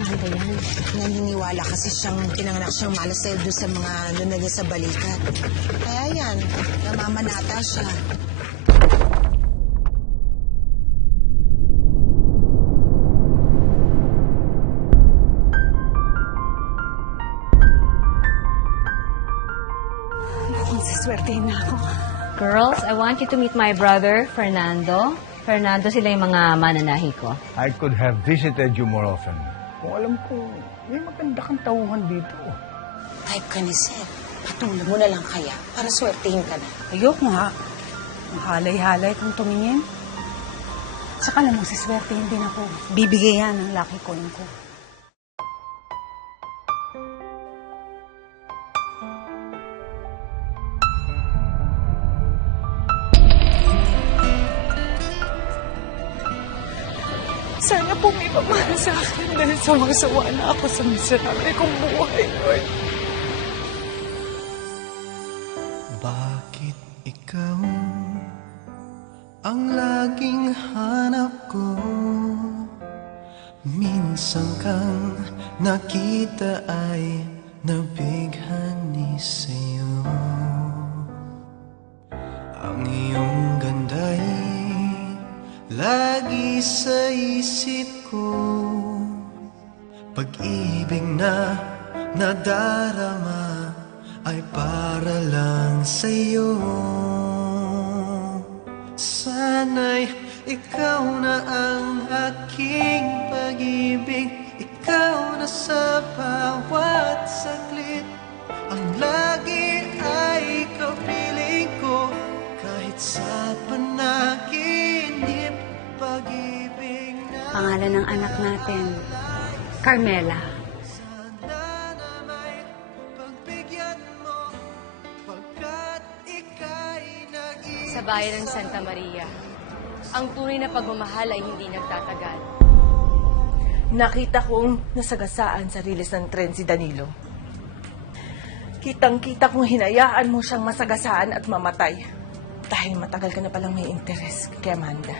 Amanda yan? Naniniwala kasi siyang pinanganak siyang malasel doon sa mga nuna niya sa balikat. Kaya yan, namamanata siya. Mukhang siswertehin na ako. Girls, I want you to meet my brother, Fernando. Fernando, sila yung mga mananahi ko. I could have visited you more often. Kung alam ko, may maganda kang tauhan dito. Type ka ni Seth. Patulan mo na lang kaya para swertehin ka na. Ayoko nga. Ang halay-halay kung tumingin. Saka namang siswertehin din ako. Bibigay yan ng lucky coin ko. Sawang-sawa na ako sa miserable kong buhay, Lord. Bakit ikaw ang laging hanap ko? Minsan kang nakita ay nabighani sa'yo Pag-ibig na nadarama ay para lang sa'yo. Sana'y ikaw na ang aking pag-ibig. Ikaw na sa bawat saglit. Ang lagi ay kapiling ko. Kahit sa panaginip Pag-ibig na. Pangalan ng anak natin, Carmela. Sa bayan ng Santa Maria, ang tunay na pagmamahal ay hindi nagtatagal. Nakita kong nasagasaan sa rilis ng tren si Danilo. Kitang-kita kong hinayaan mo siyang masagasaan at mamatay. Dahil matagal ka na palang may interes kay Amanda.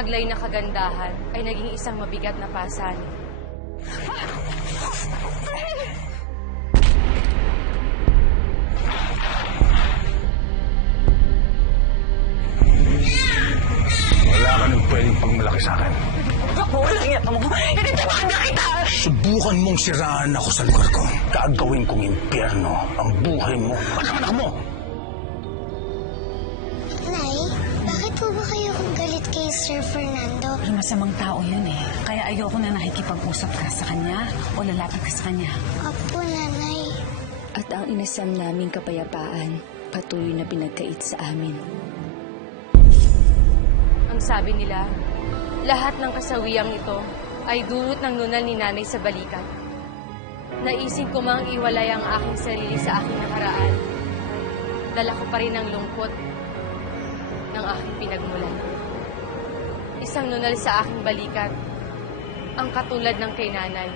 Taglay na kagandahan ay naging isang mabigat na pasan. Wala ka nang pwedeng pagmalaki sa akin. Subukan mong siraan ako sa lugar ko. Gagawin kong impyerno ang buhay mo at ang anak mo. Pero masamang tao yun eh. Kaya ayoko na nakikipag-usap ka sa kanya o lalapit ka sa kanya. Opo, nanay. At ang inasam naming kapayapaan, patuloy na pinagkait sa amin. Ang sabi nila, lahat ng kasawiyang ito ay dulot ng nunal ni nanay sa balikat. Naisip ko mang iwalay ang aking sarili sa aking nakaraan. Dala ko pa rin ang lungkot ng aking pinagmulan. Isang nunal sa aking balikat, ang katulad ng kay nanay.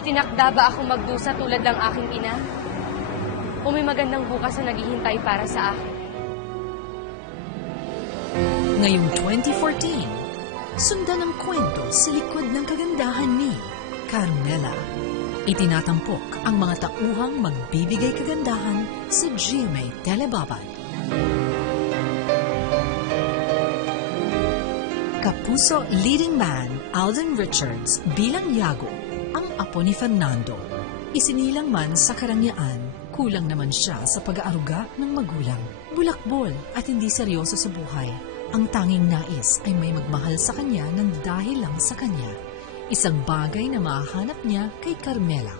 Itinakda ba ako magdusa tulad ng aking ina? O may magandang bukas na naghihintay para sa akin? Ngayong 2014, sundan ang kwento sa likod ng kagandahan ni Carmela. Itinatampok ang mga tauhang magbibigay kagandahan sa GMA Telebabad. Kapuso leading man Alden Richards bilang Yago, ang apo ni Fernando. Isinilang man sa karangyaan, kulang naman siya sa pag-aaruga ng magulang. Bulakbol at hindi seryoso sa buhay. Ang tanging nais ay may magmahal sa kanya ng dahil lang sa kanya. Isang bagay na mahanap niya kay Carmela.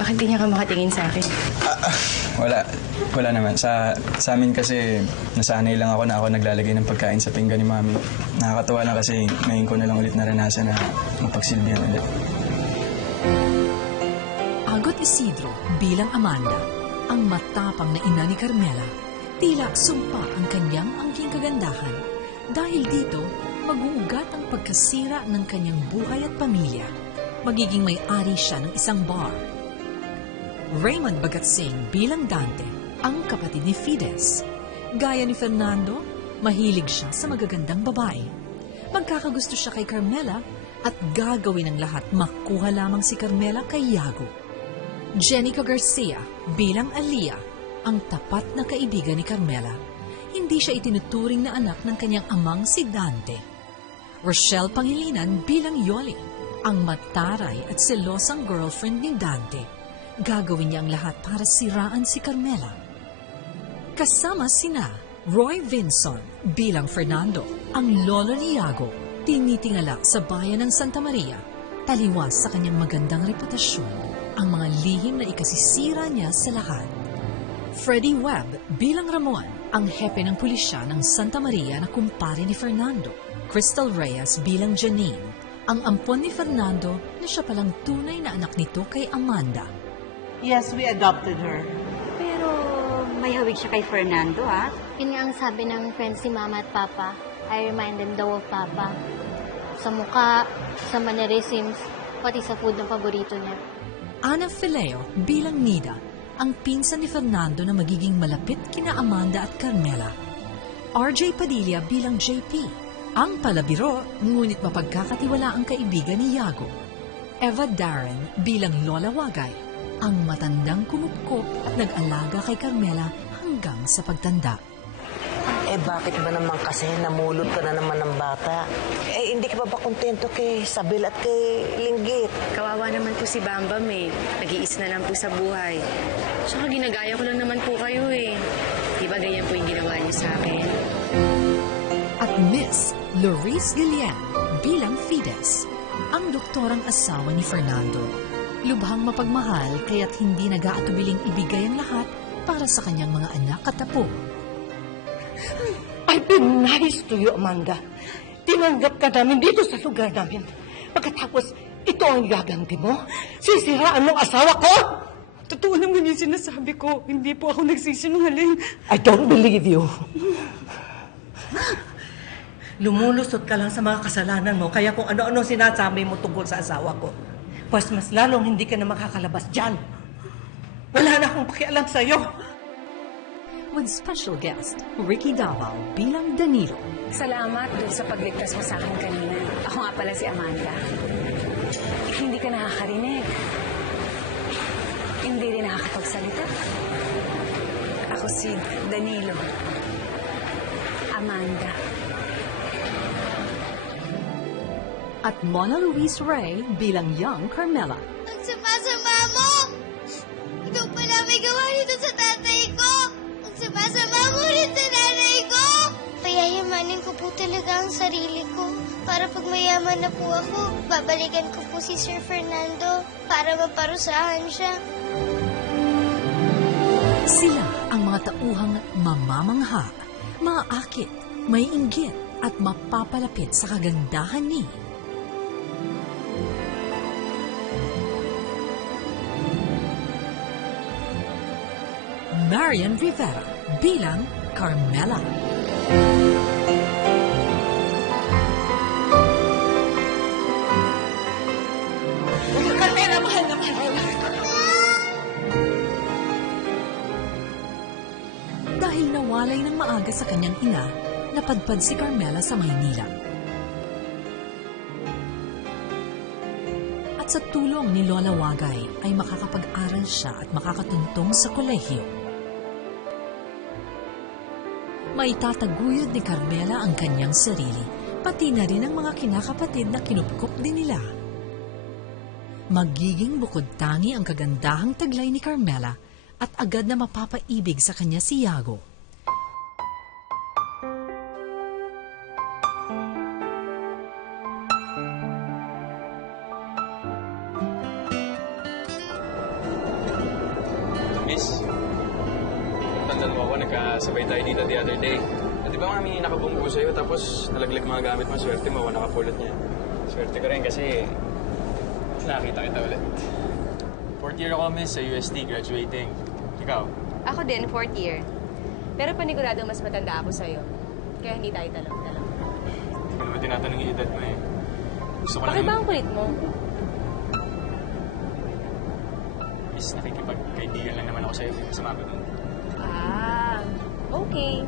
Bakit di niya ka makatingin sa akin? Wala. Wala naman. Sa, sa amin kasi, nasanay lang ako na ako naglalagay ng pagkain sa pinggan ni Mami. Nakakatawa lang kasi ngayon ko na lang ulit naranasan na mapagsilbihan ulit. Agot Isidro bilang Amanda, ang matapang na ina ni Carmela, tila sumpa ang kanyang angking kagandahan. Dahil dito, mag-uugat ang pagkasira ng kanyang buhay at pamilya. magiging may-ari siya ng isang bar. Raymond Bagatsing bilang Dante, ang kapatid ni Fides. Gaya ni Fernando, mahilig siya sa magagandang babae. Magkakagusto siya kay Carmela at gagawin ang lahat makuha lamang si Carmela kay Yago. Jenica Garcia bilang Alia, ang tapat na kaibigan ni Carmela. Hindi siya itinuturing na anak ng kanyang amang si Dante. Rochelle Pangilinan bilang Yoli, ang mataray at selosang girlfriend ni Dante. Gagawin niya ang lahat para siraan si Carmela. Kasama sina Roy Vinson bilang Fernando, ang lolo ni Yago, tinitingala sa bayan ng Santa Maria, taliwas sa kanyang magandang reputasyon, ang mga lihim na ikasisira niya sa lahat. Freddie Webb bilang Ramon, ang hepe ng pulisya ng Santa Maria na kumpare ni Fernando. Crystal Reyes bilang Janine, ang ampon ni Fernando na siya palang tunay na anak nito kay Amanda. Yes, we adopted her. May hawig siya kay Fernando, ha? Yun nga ang sabi ng friends ni Mama at Papa. I remind them daw of Papa. Sa mukha, sa mannerisms, pati sa food na paborito niya. Ana Fileo bilang Nida, ang pinsan ni Fernando na magiging malapit kina Amanda at Carmela. RJ Padilla bilang JP, ang palabiro ngunit mapagkakatiwala ang kaibigan ni Yago. Eva Darren bilang Lola Wagay, ang matandang kumupkop at nag-alaga kay Carmela hanggang sa pagtanda. Eh bakit ba naman kasi namulot ka na naman ng bata? Eh hindi ka pa ba kontento kay Sabil at kay Linggit? Kawawa naman po si Bambam eh. Nag-iis na lang po sa buhay. Tsaka ginagaya ko lang naman po kayo eh. Di ba ganyan po yung ginawa niyo sa akin? At Miss Loris Guillen bilang Fides, ang doktorang asawa ni Fernando. Lubhang mapagmahal kaya't hindi nag-aatubiling ibigay ang lahat para sa kanyang mga anak at apo. I've been nice to you, Amanda. Tinanggap ka namin dito sa lugar namin. Pagkatapos, ito ang gaganti mo? Sisiraan mong asawa ko? Totoo naman yung sinasabi ko. Hindi po ako nagsisinungaling. I don't believe you. Lumulusot ka lang sa mga kasalanan mo, kaya kung ano-ano sinasabi mo tungkol sa asawa ko, pues mas lalong hindi ka na makakalabas dyan. Wala na akong pakialam sa'yo. With special guest, Ricky Davao bilang Danilo. Salamat dun sa pagligtas mo sa akin kanina. Ako nga pala si Amanda. Hindi ka nakakarinig. Hindi rin nakakapagsalita. Ako si Danilo. Amanda. At Mona Luis Ray bilang Young Carmela. Ang sama-sama mo! Ikaw pala may gawa nito sa tatay ko! Ang sama-sama mo rin sa nanay ko! Payayamanin ko po talaga ang sarili ko. Para pag mayaman na po ako, babalikan ko po si Sir Fernando para maparusahan siya. Sila ang mga tauhang mamamangha, maaakit, may inggit at mapapalapit sa kagandahan ni Marian Rivera bilang Carmela. Carmela, mahal na mahal. Dahil nawalay ng maaga sa kanyang ina, napadpad si Carmela sa Maynila. At sa tulong ni Lola Wagay ay makakapag-aral siya at makakatuntong sa kolehiyo. May tataguyod ni Carmela ang kanyang sarili, pati na rin ang mga kinakapatid na kinupkup din nila. Magiging bukod tangi ang kagandahang taglay ni Carmela at agad na mapapaibig sa kanya si Yago. Miss, mo ako, nagkasabay tayo dito the other day. At di ba may nakabunggo sa'yo tapos nalaglag mga gamit mo, swerte mo ako nakapulot niya. Swerte ko rin kasi nakita kita ulit. Fourth year ako, miss, sa UST, graduating. Ikaw? Ako din, fourth year. Pero paniguradong mas matanda ako sa'yo. Kaya hindi tayo talong-talong. Hindi ko naman tinatanong yung edad mo eh. Gusto ko Bakit ba lang... ang kulit mo? Miss, nakikipagkaibigan lang naman ako sa'yo. May masama ba doon? Ah, okay.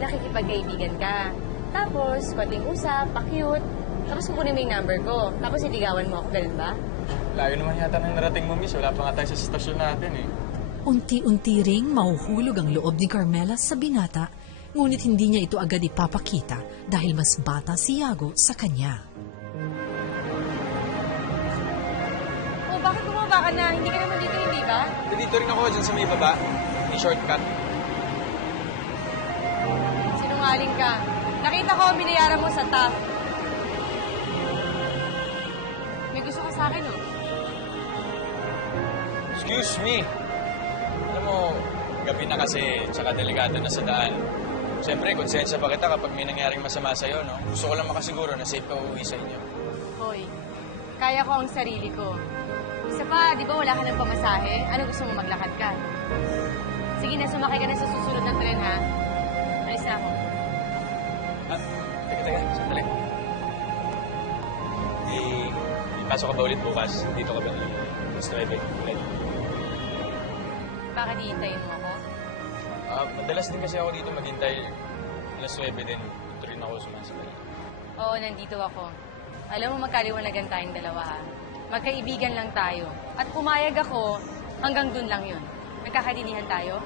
Nakikipagkaibigan ka. Tapos, konting usap, pa-cute. Tapos kukunin mo yung number ko. Tapos iligawan mo ako, ganun ba? Layo naman yata ng narating mo, Miss. Wala pa nga tayo sa stasyon natin eh. Unti-unti ring mahuhulog ang loob ni Carmela sa binata, ngunit hindi niya ito agad ipapakita dahil mas bata si Yago sa kanya. Oh, bakit bumaba ka na? Hindi ka naman dito, hindi ba? Dito rin ako dyan sa may baba. May shortcut. Sinungaling ka. Nakita ko, binayaran mo sa top. May gusto ka sa akin, oh. Excuse me. Alam mo, gabi na kasi, tsaka delikado na sa daan. Siyempre, konsensya pa kita kapag may nangyaring masama sa'yo, no? Gusto ko lang makasiguro na safe ka uuwi sa inyo. Hoy, kaya ko ang sarili ko. Isa pa, di ba wala ka ng pamasahe? Ano gusto mo maglakad ka? Sige na, sumakay ka na sa susunod na tren, ha? Teka, sandali. Di, ipasok ka ba ulit bukas? Dito ka ba? Mas 9 ulit. Baka dihintayin mo ako? Ah, madalas din kasi ako dito maghintay. Alas 9 din. Dito rin ako sumasabay. Oo, nandito ako. Alam mo, magkaliwanagan tayong dalawa, ha? Magkaibigan lang tayo. At pumayag ako, hanggang dun lang yun. Nagkakadinihan tayo?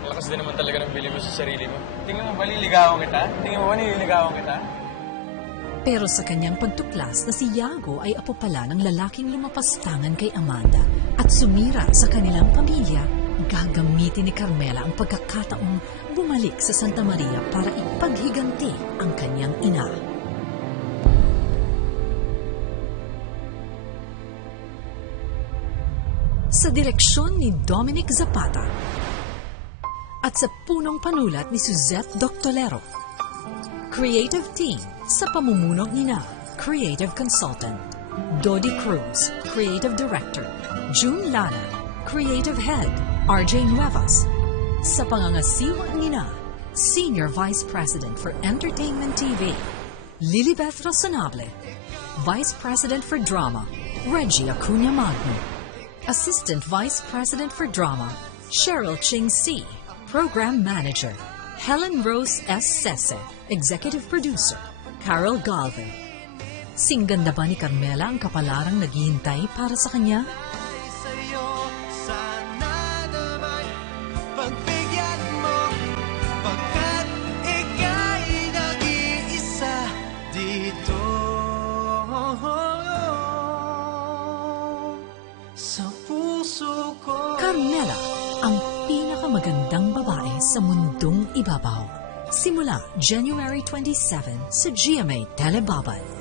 Malakas din naman talaga ng bili mo sa sarili mo. Tingnan mo, baliligawan kita? Tingnan mo ba nililigawan kita? Pero sa kanyang pagtuklas na si Yago ay apo pala ng lalaking lumapastangan kay Amanda at sumira sa kanilang pamilya, gagamitin ni Carmela ang pagkakataong bumalik sa Santa Maria para ipaghiganti ang kanyang ina. Sa direksyon ni Dominic Zapata at sa punong panulat ni Suzette Doctolero. Creative Team sa pamumuno ni na Creative Consultant. Dodi Cruz, Creative Director. June Lana, Creative Head. RJ Nuevas. Sa pangangasiwa ni na Senior Vice President for Entertainment TV. Lilibeth Rasanable. Vice President for Drama. Reggie Acuna Magno. Assistant Vice President for Drama. Cheryl Ching C. Program Manager. Helen Rose S. Sese, Executive Producer, Carol Galvin. Singganda ba ni Carmela ang kapalarang naghihintay para sa kanya? Carmela, ang pinakamagandang babae sa mundong ibabaw. Simula January 27 sa GMA Telebabad.